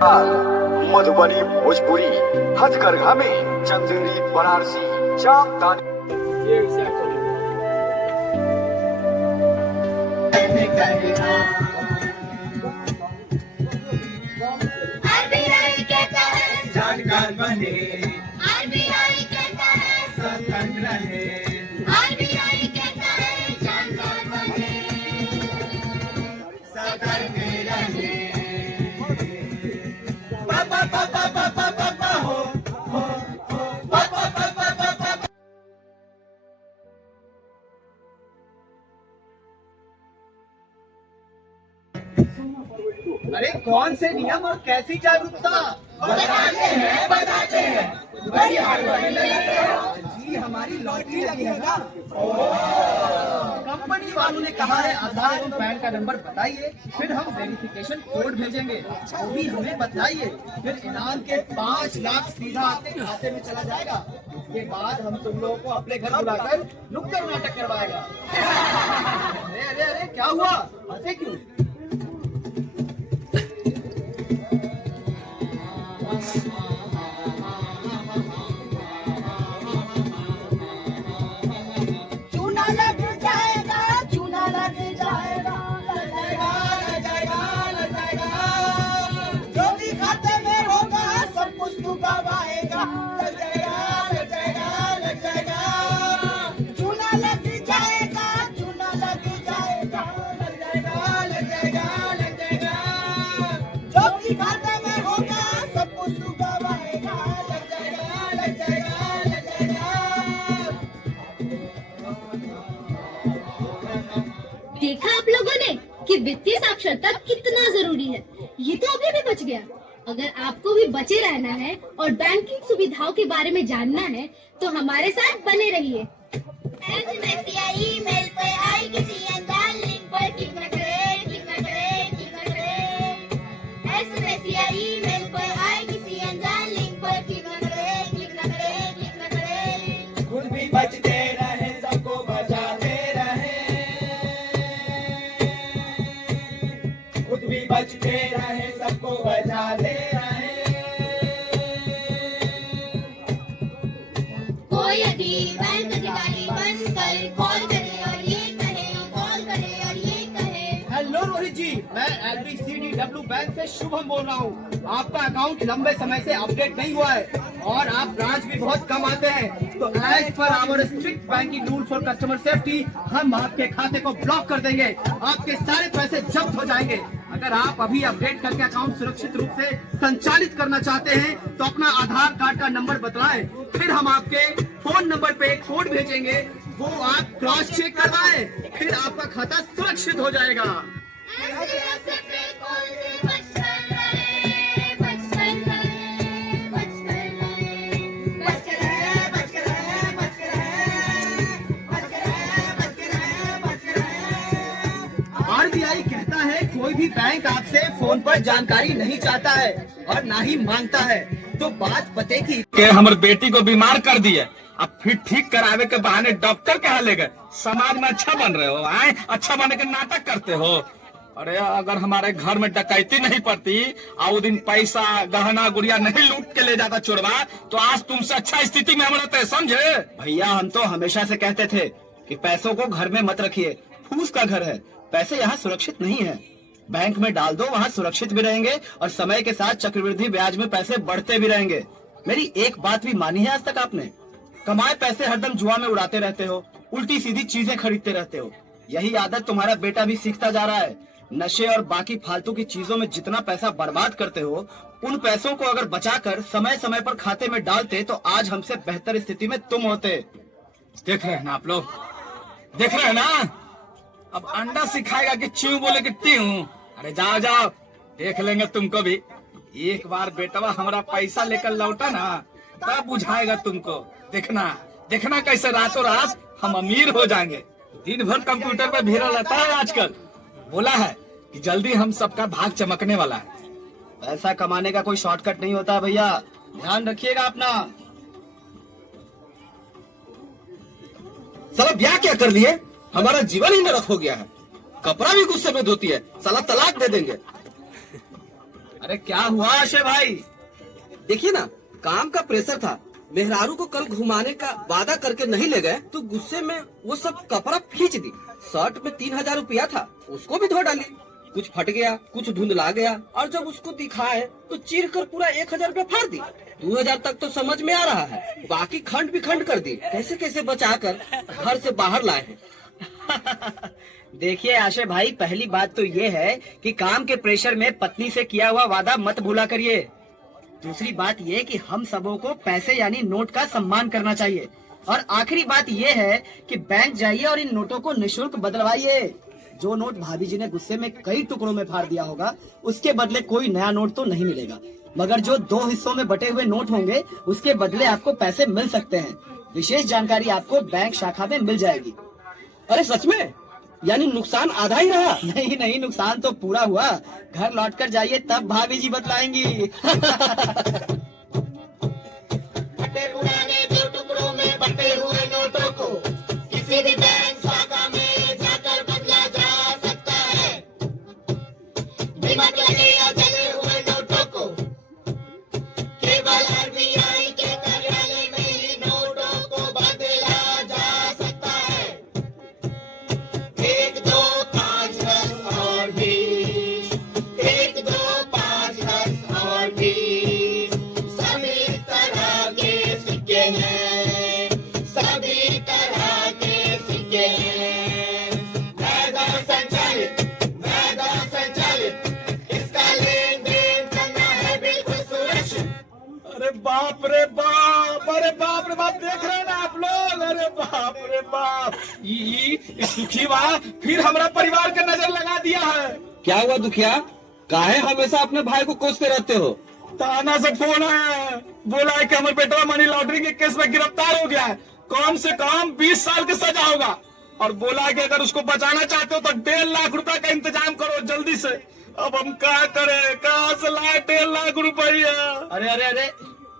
मधुबनी भोजपुरी हथकरघा में चंदेरी बनारसी जामदानी जानकार बने आरबीआई कहता है सतर्क रहे आरबीआई कहता है जानकार बने सतर्क रहे पापा पापा पापा पापा हो पापा पापा पापा। अरे कौन से नियम और कैसी जागरूकता बताते हैं बड़ी हड़बड़ी लगी है। जी हमारी लॉटरी लगी है ना। कंपनी वालों ने कहा है आधार एवं पैन का नंबर बताइए, फिर हम वेरिफिकेशन कोड भेजेंगे, वो भी हमें बताइए, फिर इनाम के 5 लाख सीधा आपके खाते में चला जाएगा। इसके बाद हम तुम लोगों को अपने घर बुलाकर नुक्कड़ नाटक करवाएगा। अरे अरे अरे क्या हुआ, हंसे क्यों? चूना लग जाएगा चूना लग जाएगा लग जाएगा जो भी खाते में होगा सब कुछ तू गवाएगा लग जाएगा चूना लग जाएगा चूना लग जाएगा लग जाएगा जो भी खाते में होगा सब कुछ तू गवाएगा लग जाएगा देखा आप लोगों ने कि वित्तीय साक्षरता कितना जरूरी है। ये तो अभी भी बच गया। अगर आपको भी बचे रहना है और बैंकिंग सुविधाओं के बारे में जानना है तो हमारे साथ बने रहिए। एसएमएस या ईमेल पर आई किसी अनजान लिंक पर क्लिक न करें एसएमएस या ईमेल पर आई किसी अनजान लिंक पर क्लिक न करें खुद भी बचते रहे सबको बचाते रहे, खुद भी बचते रहे सबको बचाते रहे। कोई यदि बैंक अधिकारी बनकर कॉल करे और ये कहे हेलो रोहित जी, मैं LBCDW बैंक से शुभम बोल रहा हूँ। आपका अकाउंट लंबे समय से अपडेट नहीं हुआ है और आप ब्रांच भी बहुत कम आते हैं, तो as per our strict banking rule for customer safety हम आपके खाते को ब्लॉक कर देंगे। आपके सारे पैसे जब्त हो जाएंगे। अगर आप अभी अपडेट करके अकाउंट सुरक्षित रूप से संचालित करना चाहते हैं तो अपना आधार कार्ड का नंबर बतलाएं, फिर हम आपके फोन नंबर पे एक कोड भेजेंगे, वो आप क्रॉस चेक करवाएं, फिर आपका खाता सुरक्षित हो जाएगा। आरबीआई कहता है कोई भी बैंक आपसे फोन पर जानकारी नहीं चाहता है और ना ही मांगता है, तो बात पते की के हमर बेटी को बीमार कर दिए, अब फिर ठीक करावे के बहाने डॉक्टर कहाँ ले गए। समाज में अच्छा बन रहे हो, आए अच्छा बनने के नाटक करते हो। अरे अगर हमारे घर में डकैती नहीं पड़ती और वो दिन पैसा गहना गुड़िया नहीं लूट के ले जाता चोरवा, तो आज तुमसे अच्छा स्थिति में हम रहते, समझे? भैया हम तो हमेशा से कहते थे कि पैसों को घर में मत रखिए, फूस का घर है, पैसे यहाँ सुरक्षित नहीं है। बैंक में डाल दो, वहाँ सुरक्षित भी रहेंगे और समय के साथ चक्रवृद्धि ब्याज में पैसे बढ़ते भी रहेंगे। मेरी एक बात भी मानी है आज तक आपने? कमाए पैसे हरदम जुआ में उड़ाते रहते हो, उल्टी सीधी चीजें खरीदते रहते हो। यही आदत तुम्हारा बेटा भी सीखता जा रहा है। नशे और बाकी फालतू की चीजों में जितना पैसा बर्बाद करते हो, उन पैसों को अगर बचाकर समय समय पर खाते में डालते तो आज हमसे बेहतर स्थिति में तुम होते। देख रहे हैं ना आप लोग, देख रहे हैं ना? अब अंडा सिखाएगा कि च्यू बोले कि ट्यू। अरे जाओ जाओ, देख लेंगे तुमको भी। एक बार बेटवा हमारा पैसा लेकर लौटा ना, तब बुझाएगा तुमको। देखना देखना कैसे रातों रात हम अमीर हो जाएंगे। दिन भर कंप्यूटर पे भीड़ा रहता है आजकल। बोला है कि जल्दी हम सबका भाग चमकने वाला है। पैसा कमाने का कोई शॉर्टकट नहीं होता भैया, ध्यान रखिएगा अपना। साला ब्याह क्या कर लिए, हमारा जीवन ही नरक हो गया है। कपड़ा भी गुस्से में धोती है, साला तलाक दे देंगे। अरे क्या हुआ आशे भाई? देखिए ना, काम का प्रेशर था। मेहरारू को कल घुमाने का वादा करके नहीं ले गए तो गुस्से में वो सब कपड़ा खींच दी। शर्ट में 3000 रुपया था, उसको भी धो डाली। कुछ फट गया, कुछ धुंधला गया, और जब उसको दिखाए तो चीर कर पूरा 1000 रुपया फाड़ दी। 2000 तक तो समझ में आ रहा है, बाकी खंड भी खंड कर दी। कैसे कैसे बचाकर घर से बाहर लाए हैं। देखिए आशे भाई, पहली बात तो ये है कि काम के प्रेशर में पत्नी से किया हुआ वादा मत भूला करिए। दूसरी बात ये कि हम सबों को पैसे यानी नोट का सम्मान करना चाहिए। और आखिरी बात ये है कि बैंक जाइए और इन नोटों को निःशुल्क बदलवाइए। जो नोट भाभी जी ने गुस्से में कई टुकड़ों में फाड़ दिया होगा, उसके बदले कोई नया नोट तो नहीं मिलेगा, मगर जो 2 हिस्सों में बटे हुए नोट होंगे उसके बदले आपको पैसे मिल सकते हैं। विशेष जानकारी आपको बैंक शाखा में मिल जाएगी। अरे सच में? यानी नुकसान आधा ही रहा? नहीं नहीं, नुकसान तो पूरा हुआ। घर लौटकर जाइए तब भाभी जी बतलाएंगी। बटे पुराने 2 टुकड़ों में बटे हुए नोटों को किसी भी बैंक शाखा में जाकर बदला जा सकता है। कीमत लगे या जले हुए नोटों को केवल RBI के कार्यालय में ही नोटों को बदला जा सकता है। 1, 2, 5, 10 और 20, 1, 2, 5, 10 और 20, सभी तरह के सिक्के हैं, सभी तरह के सिक्के हैं। मैदान संचालित, इसका लेन देन करना है बिल्कुल सुरक्षित। अरे बाप रे बाप, अरे बाप रे बाप, देख रहे हैं ना आप लोग? अरे बाप रे बाप, ये सुखी वाह फिर हमारा परिवार के नजर लगा दिया है। क्या हुआ दुखिया? काहे हमेशा अपने भाई को कोसते रहते हो? थाना से फोन है, बोला है कि हमारे बेटा मनी लॉन्ड्रिंग के केस में गिरफ्तार हो गया है, कम से कम 20 साल की सजा होगा। और बोला है कि अगर उसको बचाना चाहते हो तो 1.5 लाख रुपए का इंतजाम करो जल्दी से। अब हम क्या करें, कहाँ से लाए 1.5 लाख रुपया? अरे अरे अरे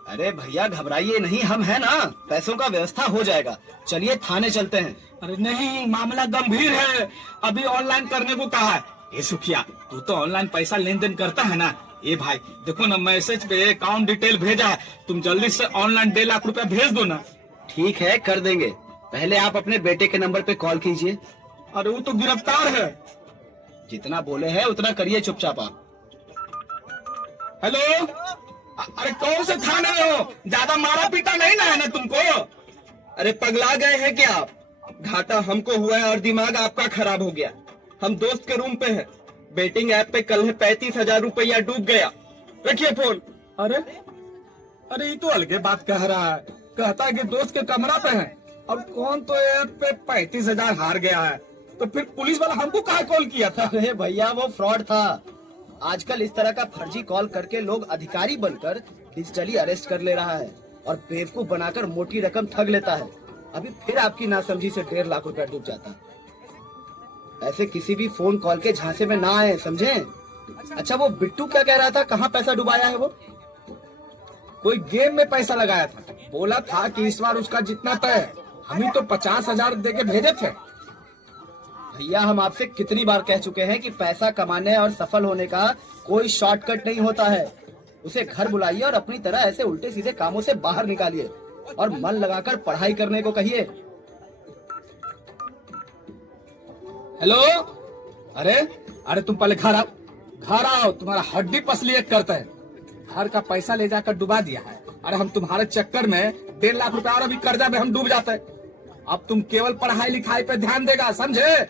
अरे भैया घबराइए नहीं, हम हैं ना, पैसों का व्यवस्था हो जाएगा। चलिए थाने चलते हैं। अरे नहीं, मामला गंभीर है, अभी ऑनलाइन करने को कहा है। ये सुखिया, तू तो ऑनलाइन पैसा लेन देन करता है ना? ये भाई देखो ना, मैसेज पे अकाउंट डिटेल भेजा है, तुम जल्दी से ऑनलाइन 1.5 लाख रुपया भेज दो ना। ठीक है, कर देंगे। पहले आप अपने बेटे के नंबर पे कॉल कीजिए। अरे वो तो गिरफ्तार है। जितना बोले हैं उतना करिए चुपचाप आप। हेलो, अरे कौन से थाने हो? ज्यादा मारा पीटा नहीं ना है ना तुमको? अरे पगला गए हैं क्या आप? घाटा हमको हुआ है और दिमाग आपका खराब हो गया। हम दोस्त के रूम पे हैं, बेटिंग ऐप पे कल है 35,000 रुपया डूब गया। रखिए फोन। अरे अरे ये तो अलगे बात कह रहा है, कहता है कि दोस्त के कमरा पे है। अब कौन तो ऐप पे 35,000 हार गया है, तो फिर पुलिस वाला हमको कहाँ कॉल किया था? अरे भैया वो फ्रॉड था। आजकल इस तरह का फर्जी कॉल करके लोग अधिकारी बनकर डिजिटली अरेस्ट कर ले रहा है और बेवकूफ बनाकर मोटी रकम ठग लेता है। अभी फिर आपकी नासमझी से 1.5 लाख रुपया डूब जाता। ऐसे किसी भी फोन कॉल के झांसे में ना आए, समझे? अच्छा वो बिट्टू क्या कह रहा था, कहाँ पैसा डुबाया है वो? कोई गेम में पैसा लगाया था, बोला था कि इस बार उसका जितना तय, हम ही तो 50,000 दे के भेजे थे। भैया हम आपसे कितनी बार कह चुके हैं कि पैसा कमाने और सफल होने का कोई शॉर्टकट नहीं होता है। उसे घर बुलाइए और अपनी तरह ऐसे उल्टे सीधे कामों से बाहर निकालिए और मन लगाकर पढ़ाई करने को कहिए। हेलो, अरे अरे तुम पहले घर आओ, तुम्हारा हड्डी पसली एक करता है। घर का पैसा ले जाकर डुबा दिया है। अरे हम तुम्हारे चक्कर में 1.5 लाख रुपया और अभी कर्जा में हम डूब जाते हैं। अब तुम केवल पढ़ाई लिखाई पे ध्यान देगा, समझे?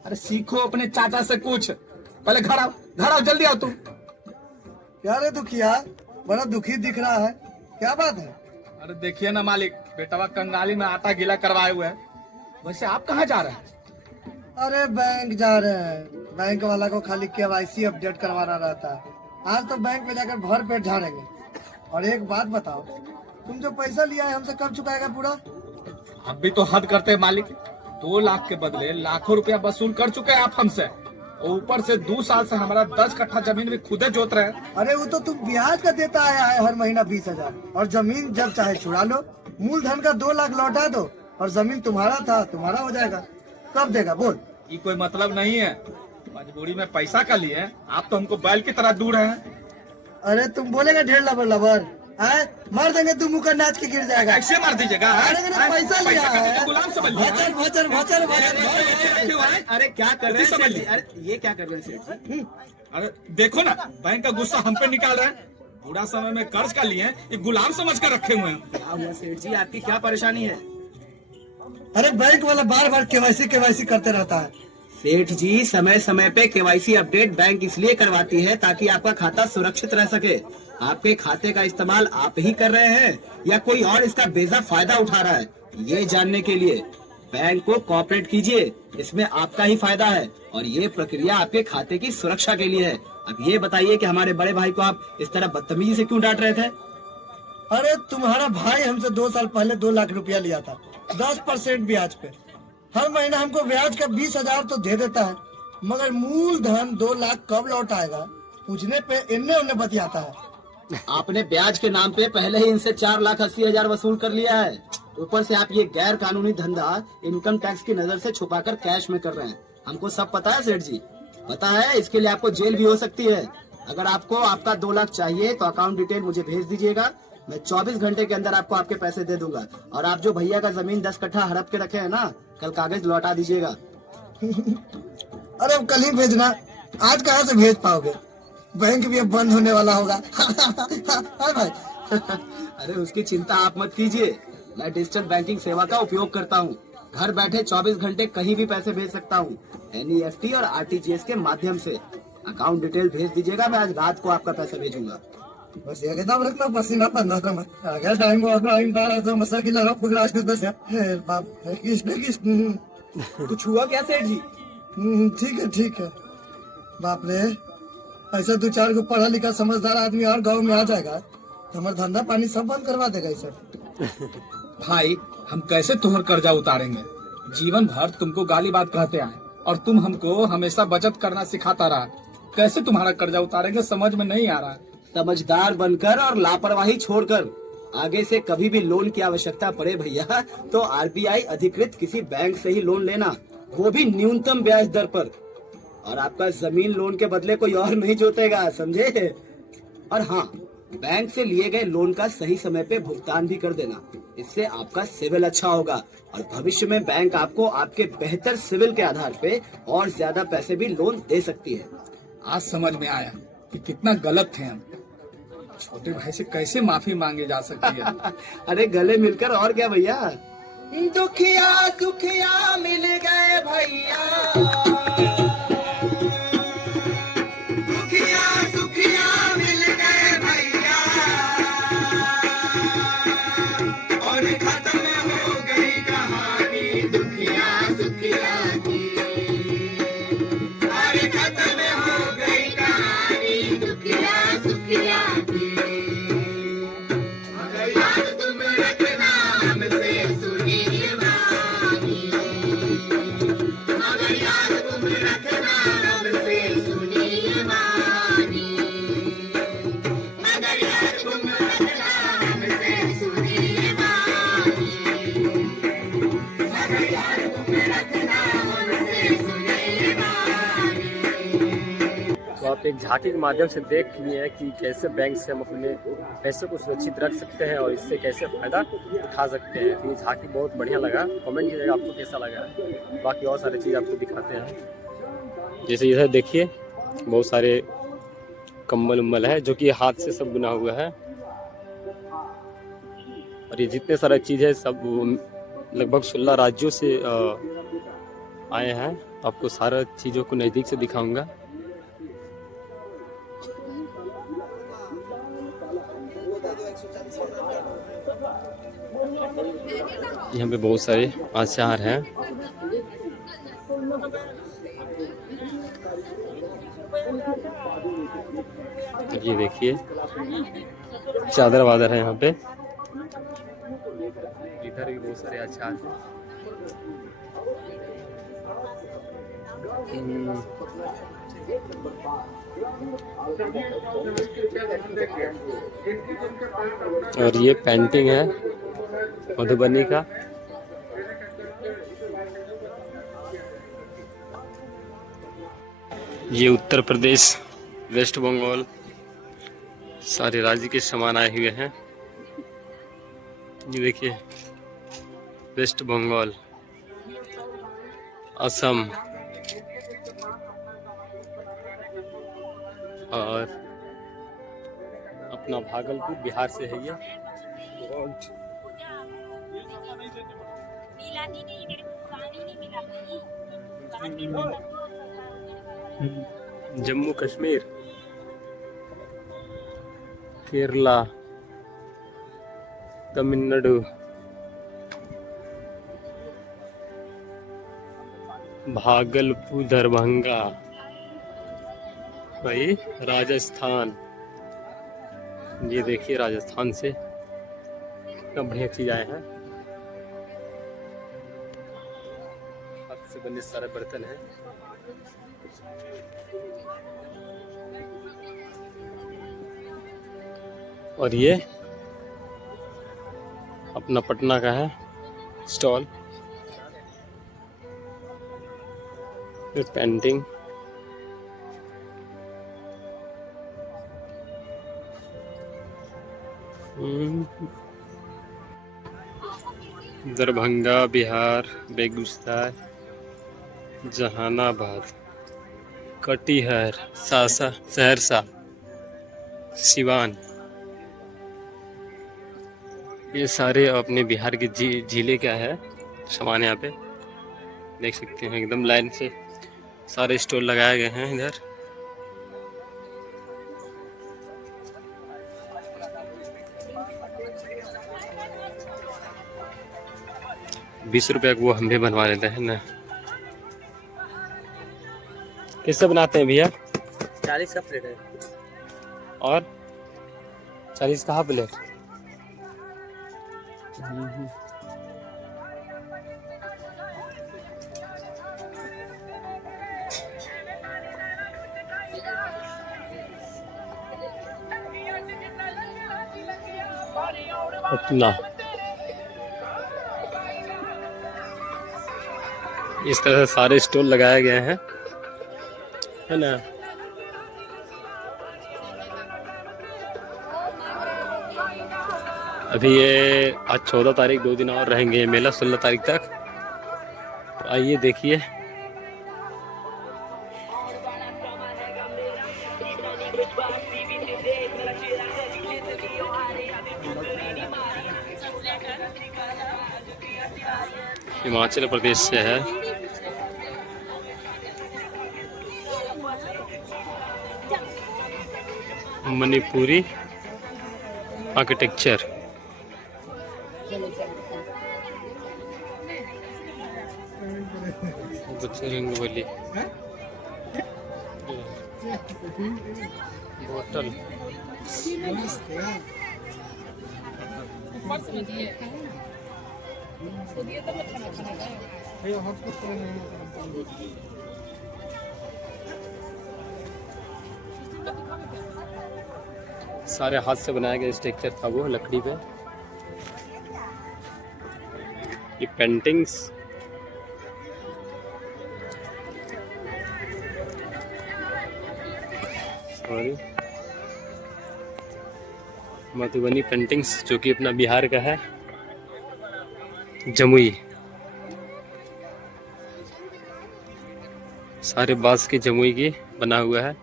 अरे सीखो अपने चाचा से कुछ। पहले घर आओ, जल्दी आओ तुम। क्या रे दुखिया, बड़ा दुखी दिख रहा है, क्या बात है? अरे देखिए ना मालिक, बेटवा कंगाली में आटा गीला करवाए हुए हैं। वैसे आप कहाँ जा रहे हैं? अरे बैंक जा रहे हैं, बैंक वाला को खाली KYC अपडेट करवाना रहता है। आज तो बैंक में जाकर भर पेट झाड़ेंगे। और एक बात बताओ, तुम जो पैसा लिया है हमसे कब चुकाएगा पूरा? अब भी तो हद करते हैं मालिक, 2 लाख के बदले लाखों रुपया वसूल कर चुके हैं आप हमसे, और ऊपर से 2 साल से हमारा 10 कट्ठा जमीन भी खुदे जोत रहे हैं। अरे वो तो तुम ब्याज का देता आया है हर महीना 20,000, और जमीन जब चाहे छुड़ा लो। मूलधन का 2 लाख लौटा दो और जमीन तुम्हारा था तुम्हारा हो जाएगा। कब देगा बोल? ये कोई मतलब नहीं है, मजबूरी में पैसा का लिए आप तो हमको बैल की तरह दूर हैं। अरे तुम बोलेगा ढेर लबर लबर, मार देंगे तुम मुकर नाच के गिर जाएगा। ऐसे मार दीजिएगा? अरे मैंने पैसा लिया है। तो गुलाम समझ लिया? भचर भचर भचर भचर। क्यों है? अरे क्या कर रहे हैं समझ सेठ जी? ली। अरे ये क्या कर रहे हैं सेठ जी? अरे देखो ना, बैंक का गुस्सा हम पे निकाल रहे हैं। बुरा समय में कर्ज का लिए ये गुलाम समझ कर रखे हुए हैं। क्या हुआ सेठ जी, आपकी क्या परेशानी है? अरे बैंक वाला बार बार केवाईसी करते रहता है। सेठ जी, समय समय पे केवाईसी अपडेट बैंक इसलिए करवाती है ताकि आपका खाता सुरक्षित रह सके। आपके खाते का इस्तेमाल आप ही कर रहे हैं या कोई और इसका बेजा फायदा उठा रहा है, ये जानने के लिए बैंक को कोऑपरेट कीजिए। इसमें आपका ही फायदा है और ये प्रक्रिया आपके खाते की सुरक्षा के लिए है। अब ये बताइए कि हमारे बड़े भाई को आप इस तरह बदतमीजी से क्यों डांट रहे थे? अरे तुम्हारा भाई हमसे 2 साल पहले 2 लाख रुपया लिया था, 10% ब्याज पे। हर महीना हमको ब्याज का 20,000 तो दे देता है, मगर मूलधन 2 लाख कब लौट आएगा पूछने पे इन्ने उन्ने बतियाता है। आपने ब्याज के नाम पे पहले ही इनसे 4,80,000 वसूल कर लिया है। ऊपर से आप ये गैर कानूनी धंधा इनकम टैक्स की नजर से छुपाकर कैश में कर रहे हैं। हमको सब पता है सेठ जी, पता है। इसके लिए आपको जेल भी हो सकती है। अगर आपको आपका 2 लाख चाहिए तो अकाउंट डिटेल मुझे भेज दीजिएगा। मैं 24 घंटे के अंदर आपको आपके पैसे दे दूंगा। और आप जो भैया का जमीन 10 कट्ठा हड़प के रखे हैं ना, कल कागज लौटा दीजिएगा। अरे अब कल ही भेजना, आज कहाँ से भेज पाओगे? बैंक भी अब बंद होने वाला होगा। हाँ भाई। अरे उसकी चिंता आप मत कीजिए, मैं डिजिटल बैंकिंग सेवा का उपयोग करता हूँ। घर बैठे 24 घंटे कहीं भी पैसे भेज सकता हूँ, NEFT और RTGS के माध्यम से। अकाउंट डिटेल भेज दीजिएगा, मैं आज रात को आपका पैसा भेजूंगा। बस ये किताब रखना, पसीना पड़ना था। अगर टाइम को अपना इंतजार तो मसा की लगा पुगराज के बस हे बाप हे कृष्ण। कुछ हुआ क्या सेठ जी? ठीक है। बाप रे, ऐसा 2-4 को पढ़ा लिखा समझदार आदमी और गांव में आ जाएगा तो हमारा धंधा पानी सब बंद करवा देगा इसे। भाई, हम कैसे तुम्हारा कर्जा उतारेंगे? जीवन भर तुमको गाली बात कहते आए और तुम हमको हमेशा बचत करना सिखाता रहा। कैसे तुम्हारा कर्जा उतारेंगे, समझ में नहीं आ रहा। समझदार बनकर और लापरवाही छोड़कर आगे से कभी भी लोन की आवश्यकता पड़े भैया तो RBI अधिकृत किसी बैंक से ही लोन लेना, वो भी न्यूनतम ब्याज दर पर। और आपका जमीन लोन के बदले कोई और नहीं जोतेगा, समझे? और हाँ, बैंक से लिए गए लोन का सही समय पे भुगतान भी कर देना। इससे आपका सिविल अच्छा होगा और भविष्य में बैंक आपको आपके बेहतर सिविल के आधार पे और ज्यादा पैसे भी लोन दे सकती है। आज समझ में आया कि कितना गलत थे हम। छोटे भाई से कैसे माफी मांगी जा सकती है? अरे गले मिलकर और क्या भैया। दुखिया सुखिया मिल गए भैया, दुखिया सुखिया मिल गए भैया, और खत्म हो गई कहानी दुखिया सुखिया की, और खत्म हो गई कहानी दुखिया सुखिया की। मगर याद तुम रखना हमसे सुनी वाणी, मगर याद तुम रखना हमसे सुनी वाणी, मगर याद तुम रखना हमसे सुनी वाणी, मगर याद तुम रखना हमसे सुनी वाणी। तो आप एक झांकी के माध्यम से देख लिए हैं कि कैसे बैंक से हम अपने पैसे को सुरक्षित रख सकते हैं और इससे कैसे फ़ायदा उठा सकते हैं। तो ये झांकी बहुत बढ़िया लगा, कमेंट कीजिएगा आपको कैसा लगा। बाकी और सारी चीज़ आपको दिखाते हैं। जैसे इधर देखिए बहुत सारे कम्बल उम्बल है जो कि हाथ से सब बुना हुआ है, और ये जितने सारा चीज़ है सब लगभग 16 राज्यों से आए हैं। आपको सारा चीज़ों को नज़दीक से दिखाऊंगा। यहाँ पे बहुत सारे आचार हैं। ये देखिए चादर वादर है यहाँ पे। इधर भी बहुत सारे आचार हैं। और ये पेंटिंग है मधुबनी का। ये उत्तर प्रदेश, वेस्ट बंगाल सारे राज्य के सामान आए हुए हैं। ये देखिए, वेस्ट बंगाल, असम और अपना भागलपुर बिहार से है ये। जम्मू कश्मीर, केरला, तमिलनाडु, भागलपुर, दरभंगा, भाई राजस्थान। ये देखिए राजस्थान से कितना बढ़िया चीज आए हैं। हाथ से बने सारे बर्तन हैं। और ये अपना पटना का है स्टॉल। पेंटिंग, दरभंगा बिहार, बेगूसराय, जहानाबाद, कटिहार, सासा, सहरसा, सिवान, ये सारे अपने बिहार के जिले का है सामान। यहाँ पे देख सकते हैं एकदम लाइन से सारे स्टॉल लगाए गए हैं इधर। ₹20 का वो हम भी बनवा लेते हैं ना। किससे बनाते हैं भैया? 40 का प्लेट है। और 40 का हाफ प्लेट। पटना, इस तरह से सारे स्टॉल लगाए गए हैं, है ना। अभी ये आज 14 तारीख, 2 दिन और रहेंगे मेला, 16 तारीख तक। तो आइए देखिए। हिमाचल प्रदेश से है। मणिपुरी आर्किटेक्चर, रंगोली, बोतल, सारे हाथ से बनाया गया स्ट्रक्चर था वो लकड़ी पे। ये पेंटिंग्स, सॉरी, मधुबनी पेंटिंग्स, जो कि अपना बिहार का है। जमुई, सारे बांस की जमुई की बना हुआ है।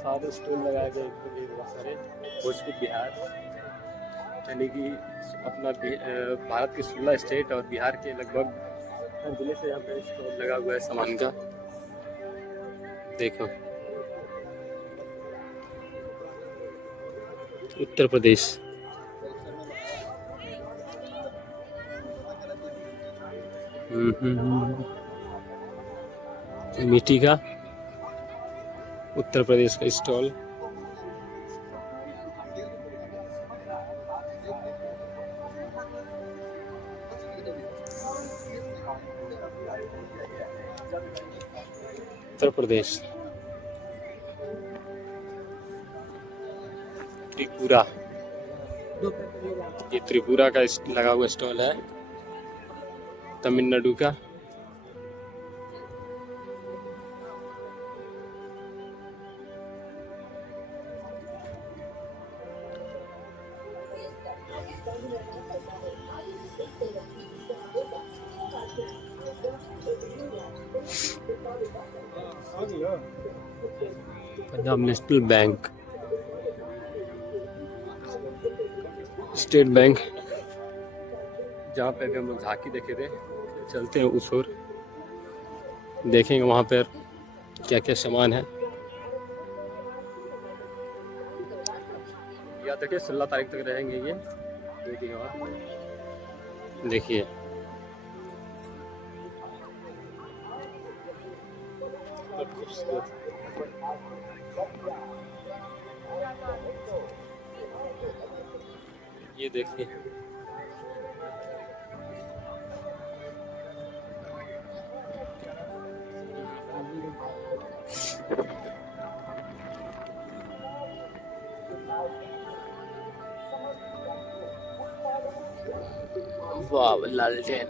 सारे स्टॉल लगाए गए बहुत सारे। भोजपुर बिहार, यानी कि अपना भारत के 16 स्टेट और बिहार के लगभग हर जिले से यहाँ पे स्टॉल लगा हुआ है सामान का। देखो, उत्तर प्रदेश, मिट्टी का उत्तर प्रदेश का स्टॉल। उत्तर प्रदेश, त्रिपुरा, ये त्रिपुरा का लगा हुआ स्टॉल है। तमिलनाडु का, Punjab national bank, state bank, जहाँ पे भी हम लोग झांकी देखे थे। चलते हैं उस ओर, देखेंगे वहाँ पर क्या क्या सामान है। या देखिए 16 तारीख तक रहेंगे ये, देखिए वहाँ देखिए। ये देखिए वाह, लालटेन।